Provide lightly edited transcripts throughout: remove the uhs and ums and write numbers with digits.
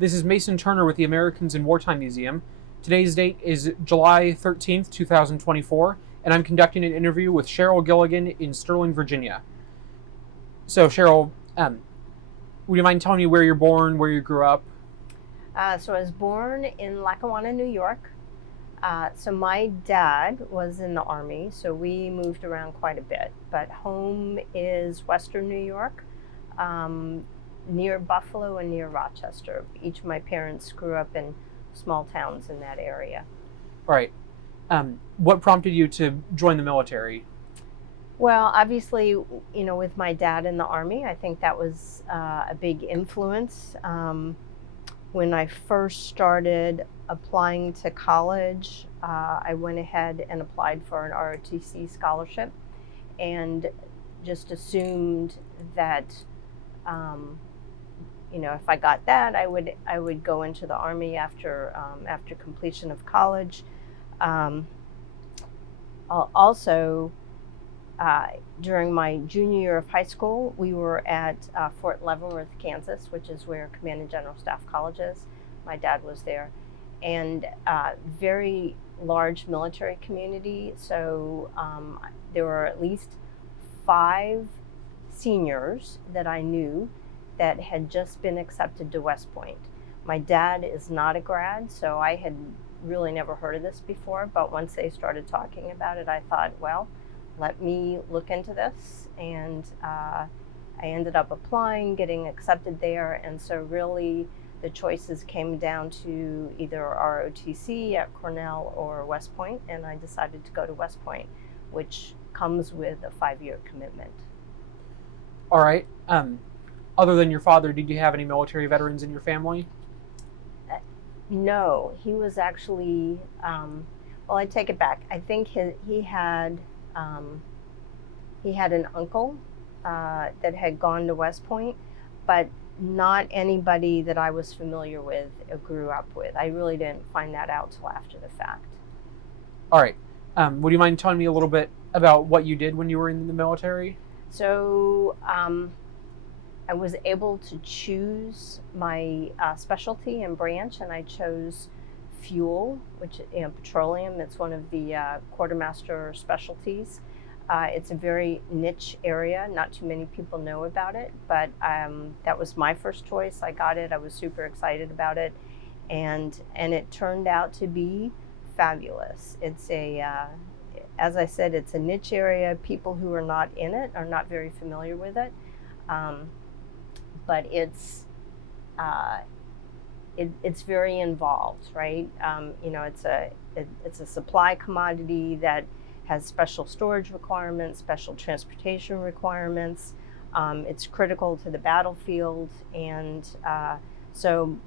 This is Mason Turner with the Americans in Wartime Museum. Today's date is July 13th, 2024, and I'm conducting an interview with Cheryl Gilligan in Sterling, Virginia. So, Cheryl, would you mind telling me where you're born, where you grew up? So I was born in Lackawanna, New York. So my dad was in the Army, so we moved around quite a bit. But home is Western New York, near Buffalo and near Rochester. Each of my parents grew up in small towns in that area. All right. What prompted you to join the military? Well, obviously, with my dad in the Army, I think that was a big influence. When I first started applying to college, I went ahead and applied for an ROTC scholarship and just assumed that, if I got that, I would go into the Army after completion of college. Also, during my junior year of high school, we were at Fort Leavenworth, Kansas, which is where Command and General Staff College is. My dad was there. And very large military community. So there were at least 5 seniors that I knew that had just been accepted to West Point. My dad is not a grad, so I had really never heard of this before. But once they started talking about it, I thought, well, let me look into this, and I ended up applying, getting accepted there, and so really the choices came down to either ROTC at Cornell or West Point, and I decided to go to West Point, which comes with a 5-year commitment. All right. Other than your father, did you have any military veterans in your family? No, he was actually, well, I take it back. I think he had an uncle that had gone to West Point, but not anybody that I was familiar with or grew up with. I really didn't find that out till after the fact. All right. Would you mind telling me a little bit about what you did when you were in the military? So I was able to choose my specialty and branch, and I chose fuel, which petroleum. It's one of the quartermaster specialties. It's a very niche area. Not too many people know about it, but that was my first choice. I got it. I was super excited about it, and it turned out to be fabulous. It's as I said, it's a niche area. People who are not in it are not very familiar with it, but it's very involved, right? It's a supply commodity that has special storage requirements, special transportation requirements. It's critical to the battlefield, and so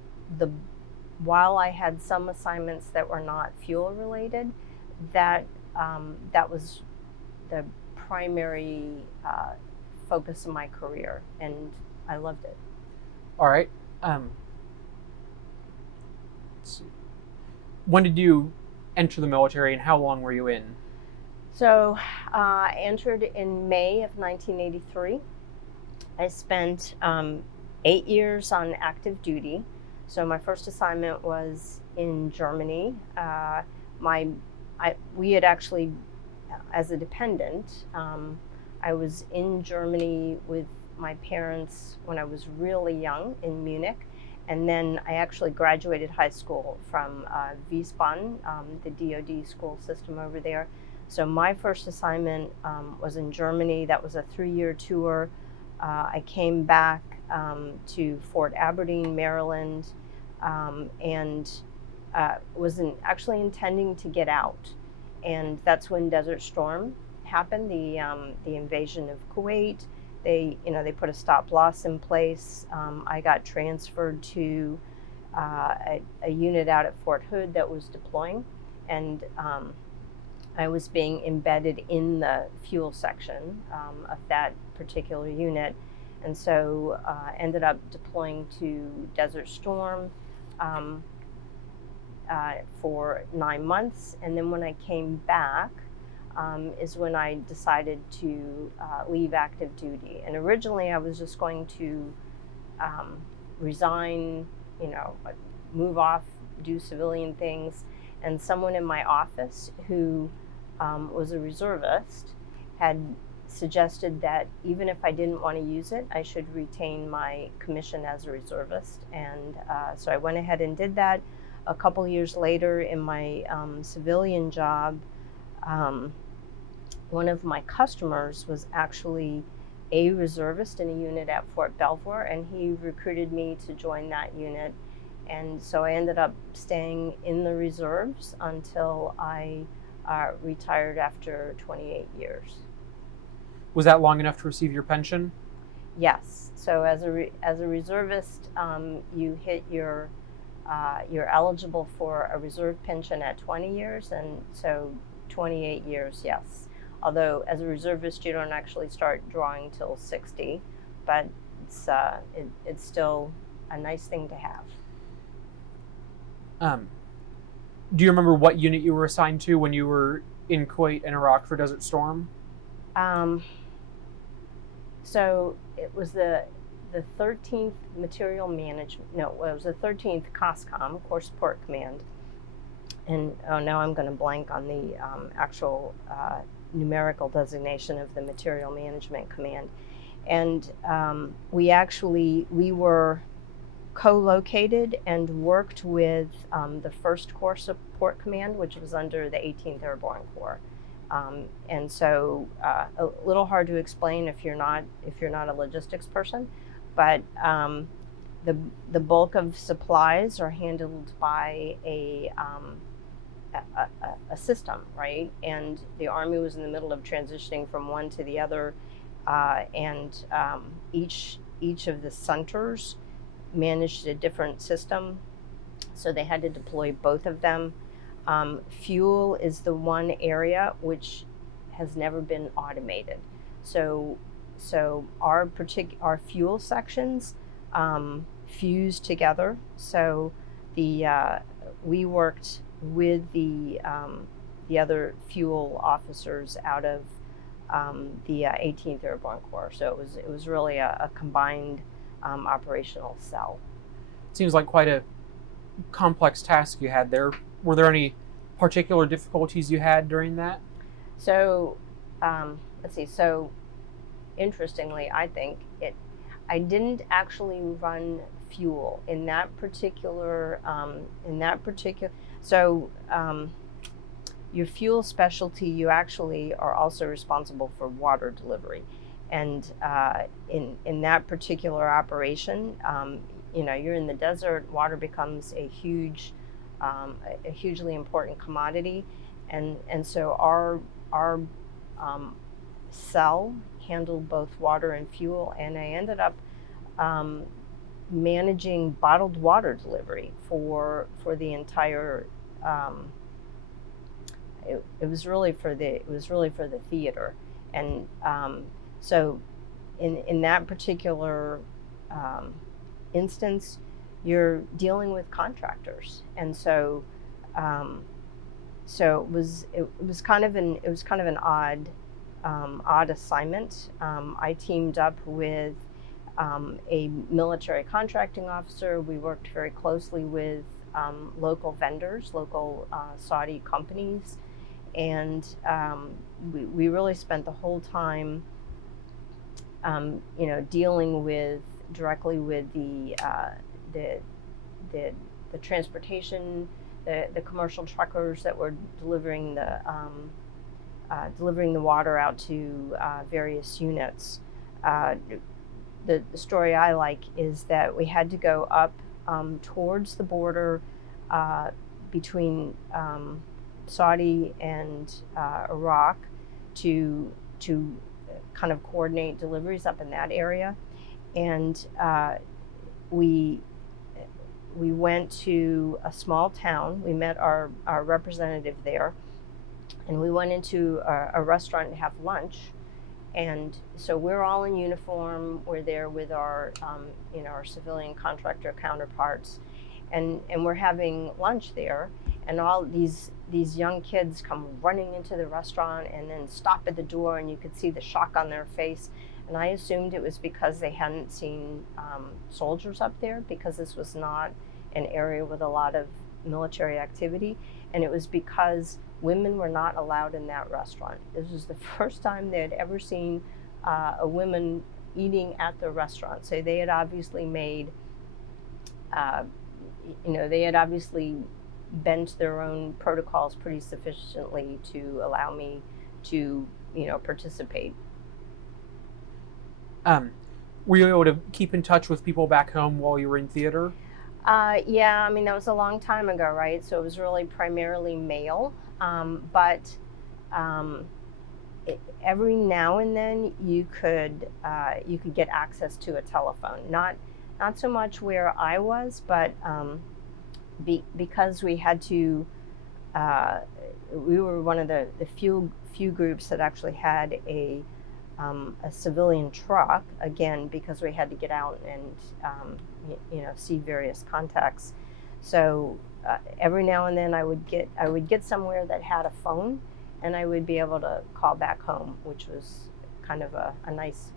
while I had some assignments that were not fuel related, that was the primary focus of my career, and I loved it. All right. Let's see. When did you enter the military, and how long were you in? So I entered in May of 1983. I spent 8 years on active duty. So my first assignment was in Germany. We had actually, as a dependent, I was in Germany with my parents when I was really young in Munich. And then I actually graduated high school from Wiesbaden, the DoD school system over there. So my first assignment was in Germany. That was a 3-year tour. I came back to Fort Aberdeen, Maryland, and was actually intending to get out. And that's when Desert Storm happened, the invasion of Kuwait. They put a stop loss in place. I got transferred to a unit out at Fort Hood that was deploying, and I was being embedded in the fuel section of that particular unit, and so ended up deploying to Desert Storm for 9 months, and then when I came back is when I decided to leave active duty. And originally I was just going to resign, move off, do civilian things. And someone in my office who was a reservist had suggested that even if I didn't want to use it, I should retain my commission as a reservist. And so I went ahead and did that. A couple years later, in my civilian job, one of my customers was actually a reservist in a unit at Fort Belvoir, and he recruited me to join that unit. And so I ended up staying in the reserves until I retired after 28 years. Was that long enough to receive your pension? Yes. So as a reservist, you hit you're eligible for a reserve pension at 20 years, and so 28 years, yes. Although as a reservist, you don't actually start drawing till 60, but it's still a nice thing to have. Do you remember what unit you were assigned to when you were in Kuwait and Iraq for Desert Storm? So it was the 13th Material Management. No, it was the 13th COSCOM, Core Support Command. And now I'm going to blank on the actual numerical designation of the Material Management Command. And we were co-located and worked with the 1st Core Support Command, which was under the 18th Airborne Corps. And so a little hard to explain if you're not a logistics person, but the bulk of supplies are handled by a system, right? And the Army was in the middle of transitioning from one to the other, and each of the centers managed a different system, so they had to deploy both of them. Fuel is the one area which has never been automated. So our fuel sections fuse together. So we worked with the other fuel officers out of the 18th Airborne Corps. So it was really a combined operational cell. Seems like quite a complex task you had there. Were there any particular difficulties you had during that? So let's see. So interestingly, I think I didn't actually run fuel in that particular. So your fuel specialty, you actually are also responsible for water delivery, and in that particular operation, you're in the desert. Water becomes a hugely important commodity, and so our cell handled both water and fuel, and I ended up managing bottled water delivery for the entire. It was really for the theater, and so in that particular instance, you're dealing with contractors, and so it was kind of an odd assignment. I teamed up with a military contracting officer. We worked very closely with local vendors, local Saudi companies, and we really spent the whole time dealing directly with the transportation, the commercial truckers that were delivering the water out to various units. The story I like is that we had to go up towards the border between Saudi and Iraq to kind of coordinate deliveries up in that area, and we went to a small town. We met our representative there, and we went into a restaurant to have lunch. And so we're all in uniform. We're there with our civilian contractor counterparts, and we're having lunch there. And all these young kids come running into the restaurant and then stop at the door, and you could see the shock on their face. And I assumed it was because they hadn't seen soldiers up there, because this was not an area with a lot of military activity, and it was because women were not allowed in that restaurant. This was the first time they had ever seen a woman eating at the restaurant. So they had obviously made, they had obviously bent their own protocols pretty sufficiently to allow me to, participate. Were you able to keep in touch with people back home while you were in theater? Yeah, I mean, that was a long time ago, right? So it was really primarily male. But every now and then you could get access to a telephone. Not so much where I was, but because we had to, we were one of the few groups that actually had a civilian truck, again because we had to get out and see various contacts. So every now and then I would get somewhere that had a phone, and I would be able to call back home, which was kind of a nice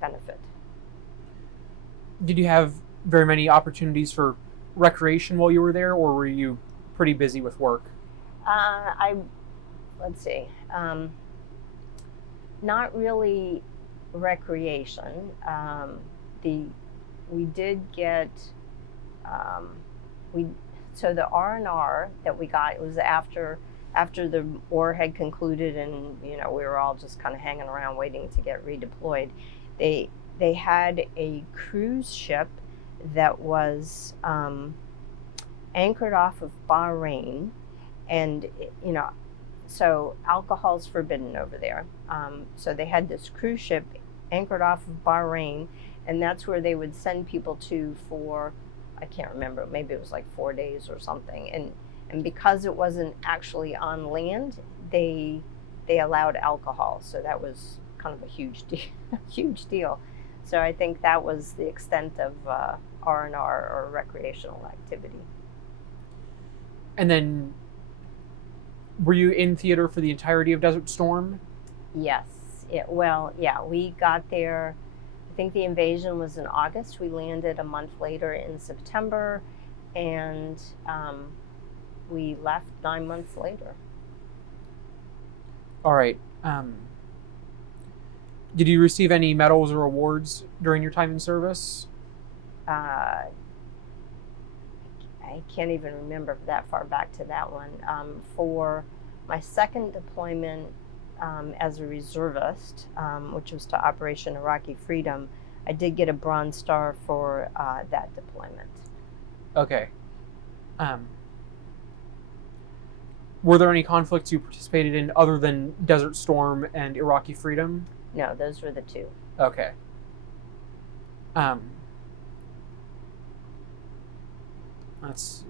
benefit. Did you have very many opportunities for recreation while you were there, or were you pretty busy with work? Let's see. Not really recreation. We did get so the R&R that we got, it was after the war had concluded, and we were all just kind of hanging around waiting to get redeployed. They had a cruise ship that was anchored off of Bahrain, and so alcohol's forbidden over there. So they had this cruise ship anchored off of Bahrain, and that's where they would send people to for, I can't remember, maybe it was like 4 days or something. And because it wasn't actually on land, they allowed alcohol. So that was kind of a huge deal. So I think that was the extent of R&R, or recreational activity. And then, were you in theater for the entirety of Desert Storm? Yes. We got there, I think the invasion was in August. We landed a month later in September, and we left 9 months later. All right. Did you receive any medals or awards during your time in service? I can't even remember that far back to that one. For my second deployment as a reservist, which was to Operation Iraqi Freedom, I did get a Bronze Star for that deployment. Okay. Were there any conflicts you participated in other than Desert Storm and Iraqi Freedom? No, those were the two. Okay. Let's see.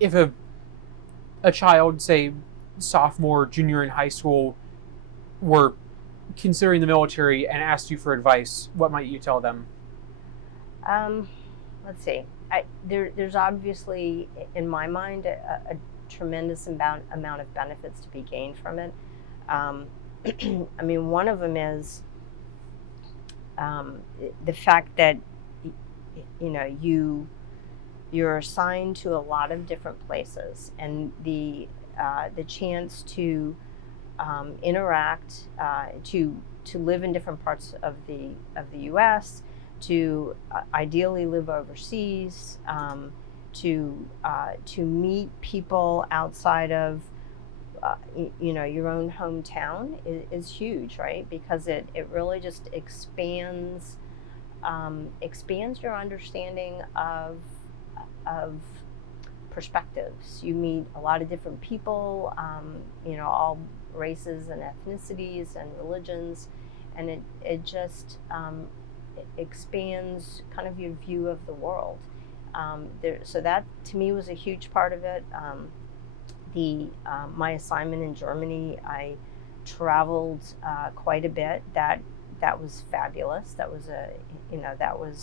If a child, say sophomore, junior in high school, were considering the military and asked you for advice, what might you tell them? Let's see. There's obviously, in my mind, a tremendous amount of benefits to be gained from it. I mean, one of them is the fact that you're assigned to a lot of different places, and the chance to interact, to live in different parts of the U.S., to ideally live overseas, to meet people outside of your own hometown is huge, right? Because it really just expands your understanding of perspectives. You meet a lot of different people, all races and ethnicities and religions, and it just expands kind of your view of the world. So that to me was a huge part of it. My assignment in Germany, I traveled quite a bit. That was fabulous. That was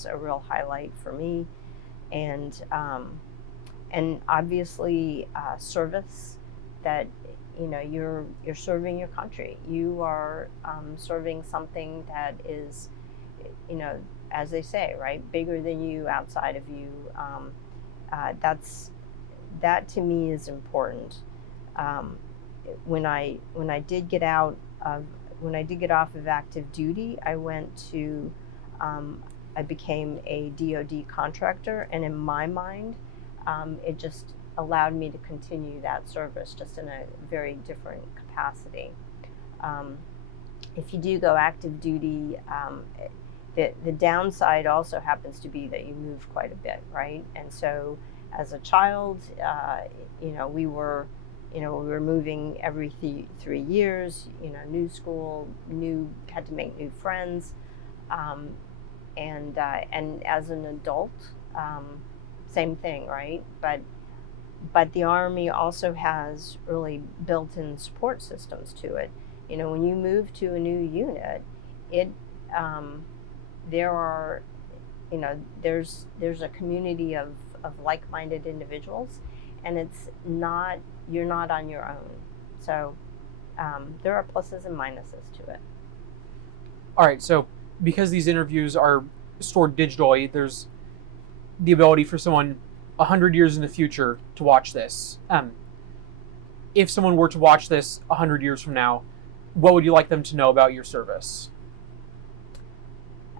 a real highlight for me, and obviously service. That you're serving your country. You are serving something that is, as they say, right, bigger than you, outside of you. That to me is important. When I did get out of when I did get off of active duty, I went to I became a DoD contractor, and in my mind, it just allowed me to continue that service, just in a very different capacity. If you do go active duty, the downside also happens to be that you move quite a bit, right? And so, as a child, we were moving every 3 years. New school, had to make new friends, and as an adult, same thing, right? But the Army also has really built-in support systems to it. When you move to a new unit, there's a community of like-minded individuals, and you're not on your own. So there are pluses and minuses to it. All right, so because these interviews are stored digitally, there's the ability for someone 100 years in the future to watch this. If someone were to watch this 100 years from now, what would you like them to know about your service?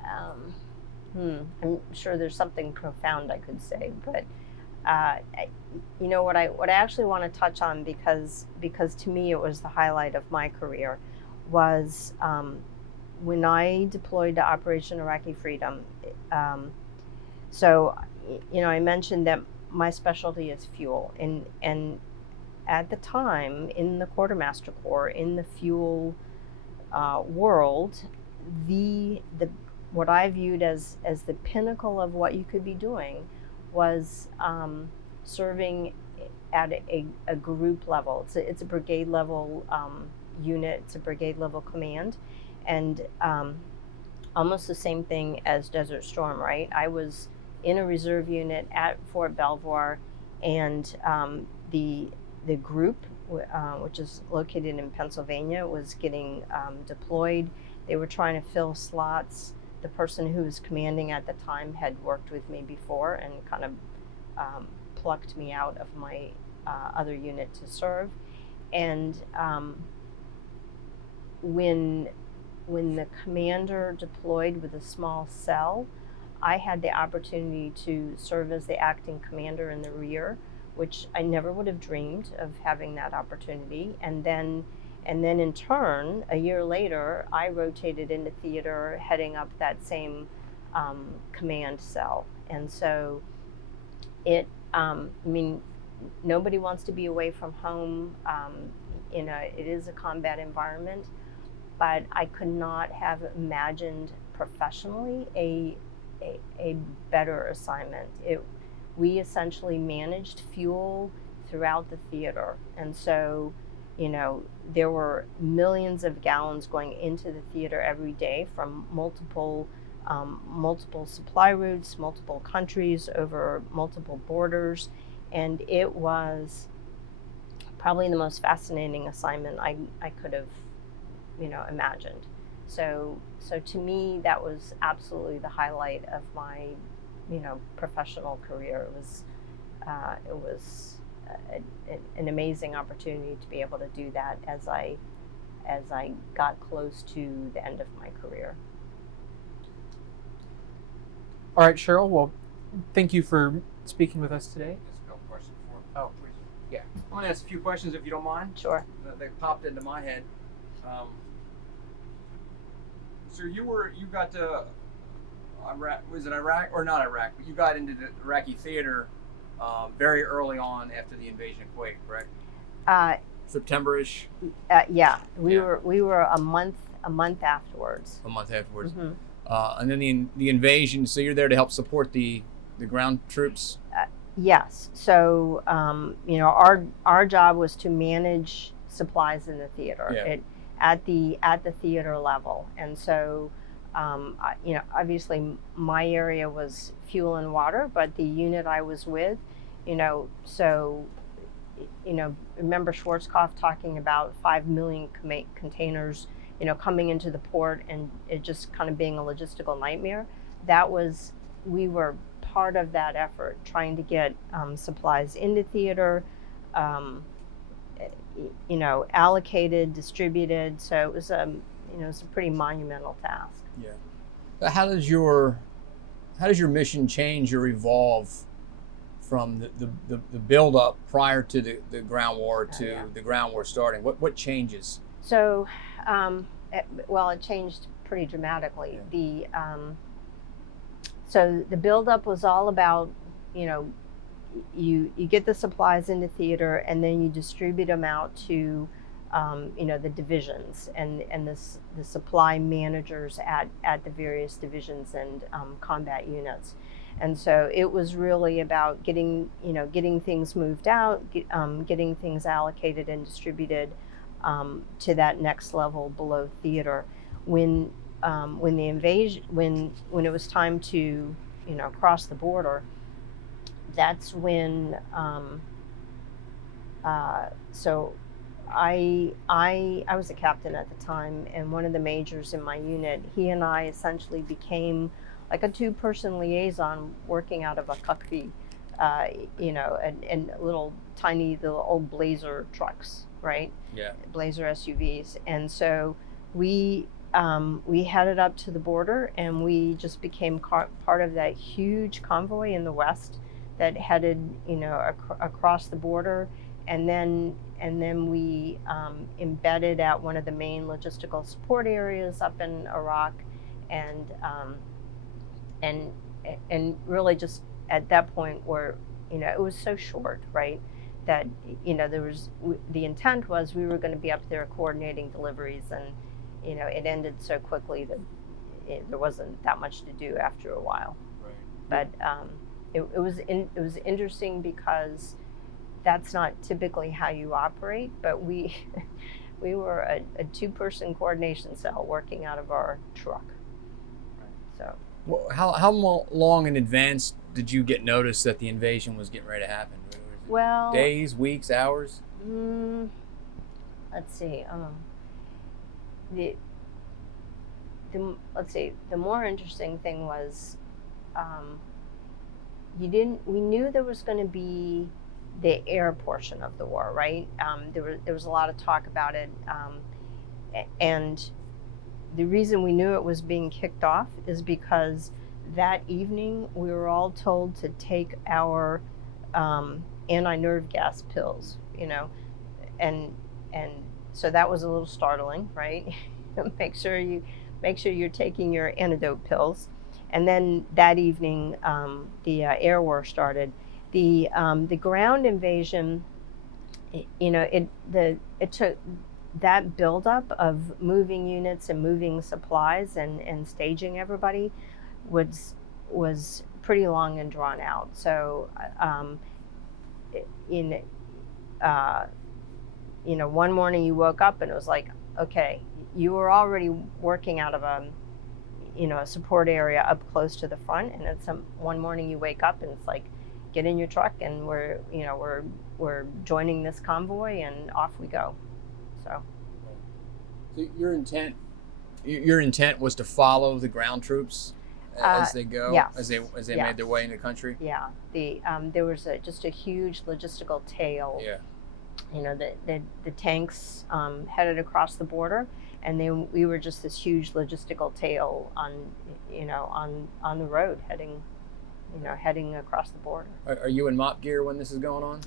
I'm sure there's something profound I could say, but what I actually want to touch on, because to me it was the highlight of my career, was when I deployed to Operation Iraqi Freedom. So I mentioned that my specialty is fuel, and at the time in the Quartermaster Corps, in the fuel world, what I viewed as the pinnacle of what you could be doing was serving at a group level. It's a brigade level unit. It's a brigade level command, and almost the same thing as Desert Storm, right? I was in a reserve unit at Fort Belvoir, and the group, which is located in Pennsylvania, was getting deployed. They were trying to fill slots. The person who was commanding at the time had worked with me before and kind of plucked me out of my other unit to serve. And when the commander deployed with a small cell, I had the opportunity to serve as the acting commander in the rear, which I never would have dreamed of having that opportunity. And then in turn, a year later, I rotated into theater, heading up that same command cell. And so nobody wants to be away from home. It is a combat environment, but I could not have imagined professionally a better assignment. We essentially managed fuel throughout the theater, and so there were millions of gallons going into the theater every day from multiple supply routes, multiple countries, over multiple borders, and it was probably the most fascinating assignment I could have imagined. So to me, that was absolutely the highlight of my professional career. It was an amazing opportunity to be able to do that as I got close to the end of my career. All right, Cheryl. Well, thank you for speaking with us today. Just a couple questions for me. Oh, please. yeah. I want to ask a few questions if you don't mind. Sure. They popped into my head. So you got to Iraq? Was it Iraq or not Iraq? But you got into the Iraqi theater very early on after the invasion of Kuwait, correct? September-ish. Yeah, we were a month afterwards. A month afterwards. Mm-hmm. And then the invasion. So you're there to help support the ground troops. Yes. So our job was to manage supplies in the theater. Yeah. At the theater level, and so obviously my area was fuel and water, but the unit I was with, so remember Schwarzkopf talking about 5 million containers, coming into the port and it just kind of being a logistical nightmare. We were part of that effort, trying to get supplies into theater, allocated, distributed. So it was it was a pretty monumental task. Yeah. But how does your mission change or evolve from the build up prior to the ground war to the ground war starting? What changes? So, it changed pretty dramatically. Yeah. So the build up was all about, you get the supplies into theater and then you distribute them out to the divisions and the supply managers at the various divisions and combat units. And so it was really about getting things moved out, getting things allocated and distributed to that next level below theater. When the invasion, when it was time to cross the border, that's when so I was a captain at the time, and one of the majors in my unit, he and I essentially became like a two-person liaison working out of a cockpit, and little tiny old Blazer trucks, right? Yeah. Blazer SUVs. And so we headed up to the border, and we just became part of that huge convoy in the west that headed across the border, and then we embedded at one of the main logistical support areas up in Iraq, and really just at that point where it was so short, right, that the intent was we were going to be up there coordinating deliveries, and it ended so quickly that there wasn't that much to do after a while. Right. But it was interesting because that's not typically how you operate, but we were a two-person coordination cell working out of our truck. Right. So. Well, how long in advance did you get notice that the invasion was getting ready to happen? Well, days, weeks, hours? Let's see. The more interesting thing was, we knew there was going to be the air portion of the war, right? There was a lot of talk about it, and the reason we knew it was being kicked off is because that evening we were all told to take our anti-nerve gas pills, and so that was a little startling, right? make sure you're taking your antidote pills. And then that evening, the air war started. The ground invasion, it took that buildup of moving units and moving supplies and staging everybody was pretty long and drawn out. So one morning you woke up and it was like, okay, you were already working out of a support area up close to the front, and it's one morning you wake up and it's like, get in your truck and we're joining this convoy and off we go. So your intent was to follow the ground troops as they go, yes. as they yes. made their way in the country. Yeah, there was just a huge logistical tail. Yeah. The tanks headed across the border, and then we were just this huge logistical tail on the road heading across the border. Are you in MOP gear when this is going on?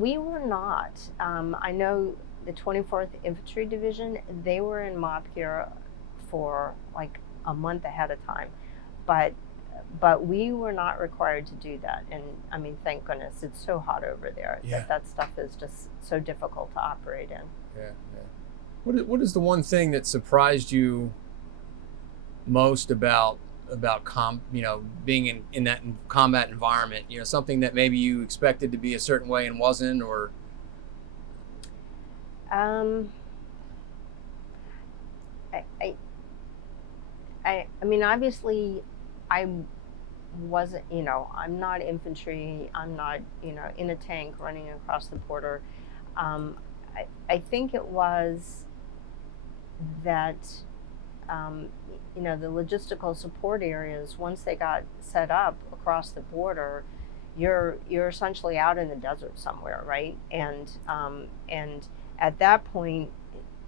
We were not. I know the 24th Infantry Division, they were in MOP gear for like a month ahead of time, but we were not required to do that. And I mean, thank goodness, it's so hot over there. Yeah. That stuff is just so difficult to operate in. Yeah. What is the one thing that surprised you most about being in that combat environment? Something that maybe you expected to be a certain way and wasn't, or I mean, obviously, wasn't, I'm not infantry. I'm not, in a tank running across the border. I think it was that, the logistical support areas, once they got set up across the border, you're essentially out in the desert somewhere, right? And at that point,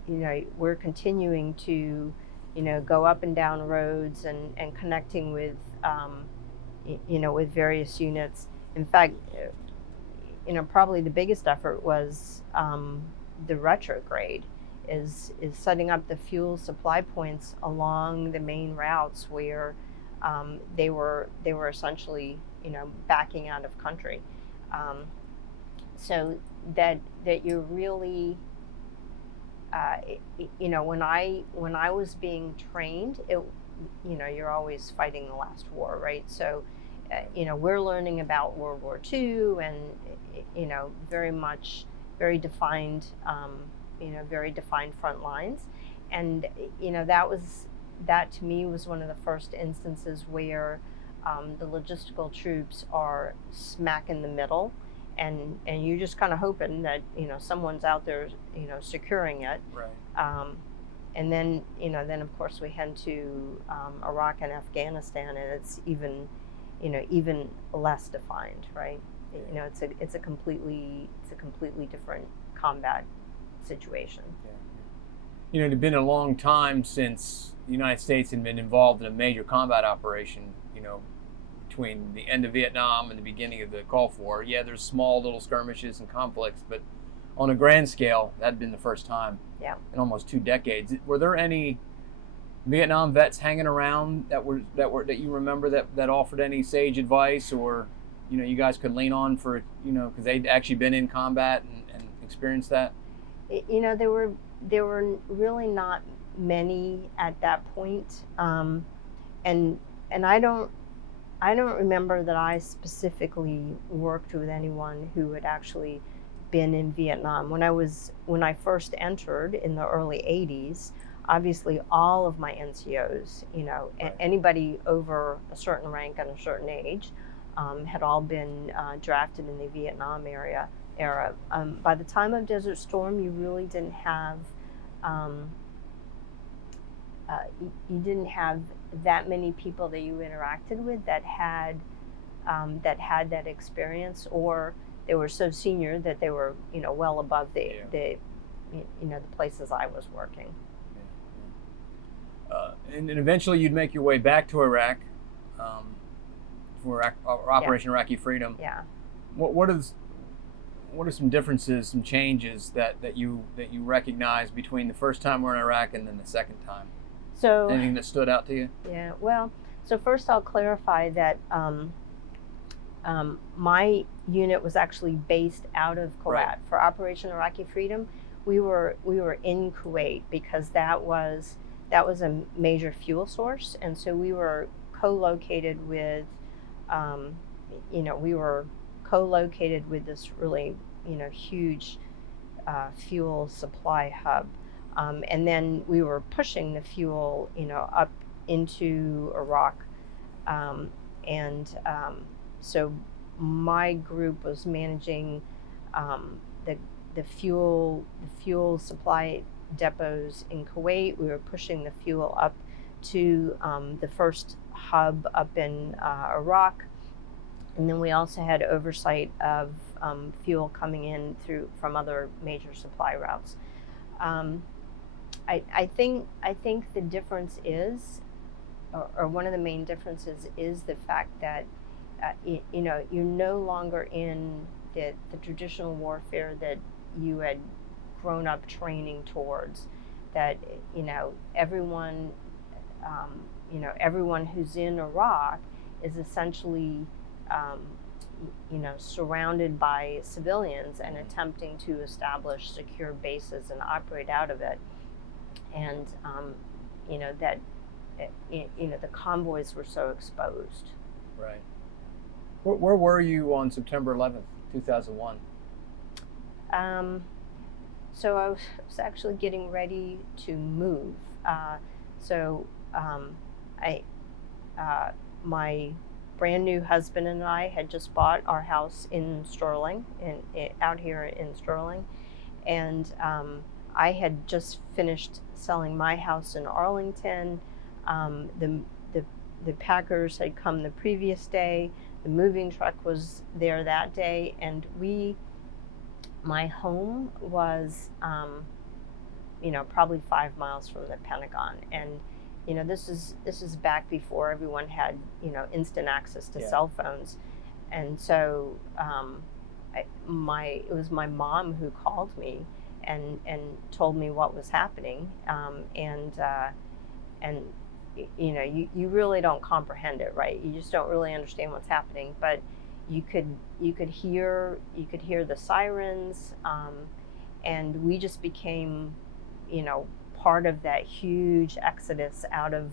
we're continuing to, go up and down roads and connecting with, with various units. In fact, probably the biggest effort was the retrograde, is setting up the fuel supply points along the main routes where they were essentially, backing out of country, so that you're really, when I was being trained, you're always fighting the last war, right? So, we're learning about World War II, and very defined, very defined front lines, and that to me was one of the first instances where the logistical troops are smack in the middle, and you're just kind of hoping that someone's out there securing it. Right. And then of course we head to Iraq and Afghanistan, and it's even less defined, right? It's a completely different combat situation. Yeah. It had been a long time since the United States had been involved in a major combat operation, between the end of Vietnam and the beginning of the Gulf War. Yeah, there's small little skirmishes and conflicts, but on a grand scale, that had been the first time in almost 2 decades. Were there any Vietnam vets hanging around that you remember that offered any sage advice, or you guys could lean on for because they'd actually been in combat and experienced that? There were really not many at that point, and I don't remember that I specifically worked with anyone who had actually been in Vietnam. When I first entered in the early 80s, obviously all of my NCOs, Right. anybody over a certain rank and a certain age, had all been drafted in the Vietnam era. By the time of Desert Storm, you really didn't have you didn't have that many people that you interacted with that had that experience, or they were so senior that they were well above the places I was working. And eventually you'd make your way back to Iraq for Operation Iraqi Freedom. Yeah. What are some differences, some changes that you recognize between the first time we're in Iraq and then the second time? So anything that stood out to you? Yeah. Well, so first I'll clarify that my unit was actually based out of Kuwait. Right. For Operation Iraqi Freedom. We were in Kuwait because that was a major fuel source, and so we were co-located with this really huge fuel supply hub, and then we were pushing the fuel up into Iraq, so my group was managing the fuel supply depots in Kuwait. We were pushing the fuel up to the first hub up in Iraq, and then we also had oversight of fuel coming in from other major supply routes. I think the difference is, or one of the main differences is the fact that you're no longer in the traditional warfare that you had grown up training towards. That everyone who's in Iraq is essentially surrounded by civilians and attempting to establish secure bases and operate out of it, and the convoys were so exposed. Right. Where were you on September 11th, 2001? So I was actually getting ready to move. My brand new husband and I had just bought our house in Sterling, out here in Sterling, and I had just finished selling my house in Arlington. The packers had come the previous day. The moving truck was there that day, and my home was, probably 5 miles from the Pentagon, and this is back before everyone had instant access to cell phones, and so it was my mom who called me and told me what was happening, and you really don't comprehend it, right? You just don't really understand what's happening, but you could hear the sirens, and we just became part of that huge exodus out of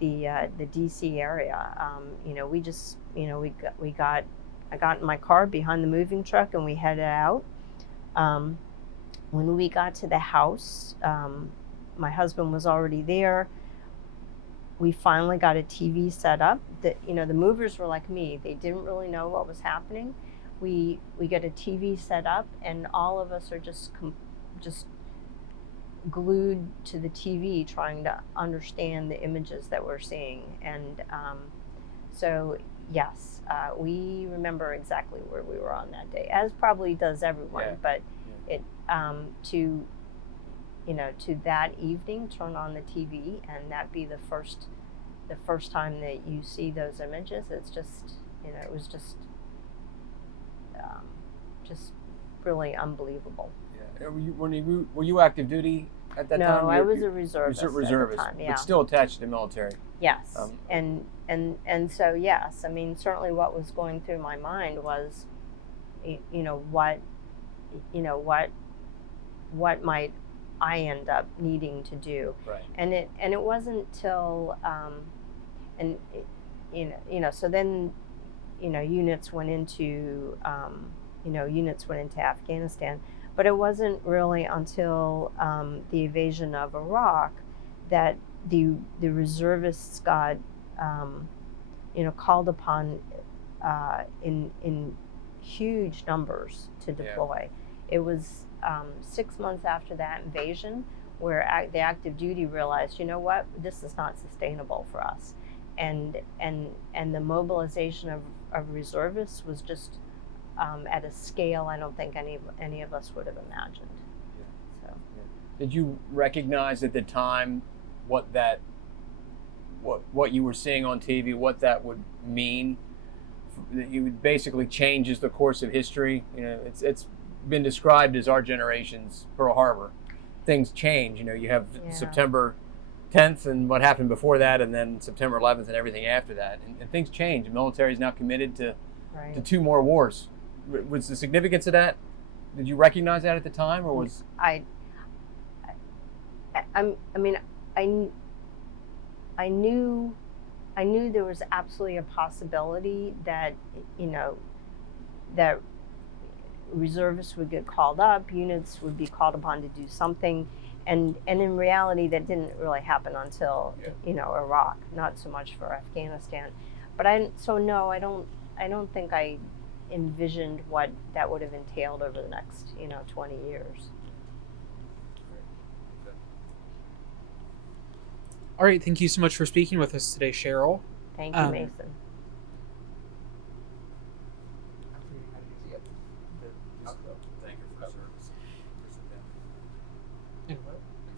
the DC area. I got in my car behind the moving truck and we headed out. When we got to the house, my husband was already there. We finally got a TV set up. The movers were like me; they didn't really know what was happening. We get a TV set up, and all of us are just glued to the TV, trying to understand the images that we're seeing. And so, yes, we remember exactly where we were on that day, as probably does everyone. Yeah. But it to that evening, turn on the TV, and that be the first time that you see those images. It's just, it was just really unbelievable. Yeah. Were you active duty at that time? No, I was a reservist. Reservist, at the time, yeah. but still attached to the military. Yes, and so yes, I mean, certainly what was going through my mind was, what might I end up needing to do, Right. and it wasn't till so then units went into Afghanistan, but it wasn't really until the invasion of Iraq that the reservists got called upon in huge numbers to deploy. It was 6 months after that invasion where the active duty realized, this is not sustainable for us, and the mobilization of reservists was just at a scale I don't think any of us would have imagined. Yeah. So. Yeah. Did you recognize at the time what you were seeing on TV, what that would mean? That you would basically changes the course of history. It's been described as our generation's Pearl Harbor. Things change. You have September 10th and what happened before that, and then September 11th and everything after that. And things change. The military is now committed to 2 more wars. Was the significance of that? Did you recognize that at the time, or was I knew there was absolutely a possibility that that reservists would get called up, units would be called upon to do something, and in reality that didn't really happen until Iraq, not so much for Afghanistan. But I don't think I envisioned what that would have entailed over the next 20 years. All right, thank you so much for speaking with us today, Cheryl. Thank you, Mason. Thank you for your service.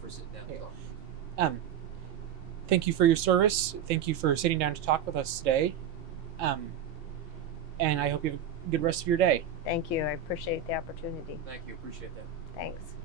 For sitting down. Yeah. Thank you for your service. Thank you for sitting down to talk with us today. And I hope you have a good rest of your day. Thank you. I appreciate the opportunity. Thank you. Appreciate that. Thanks.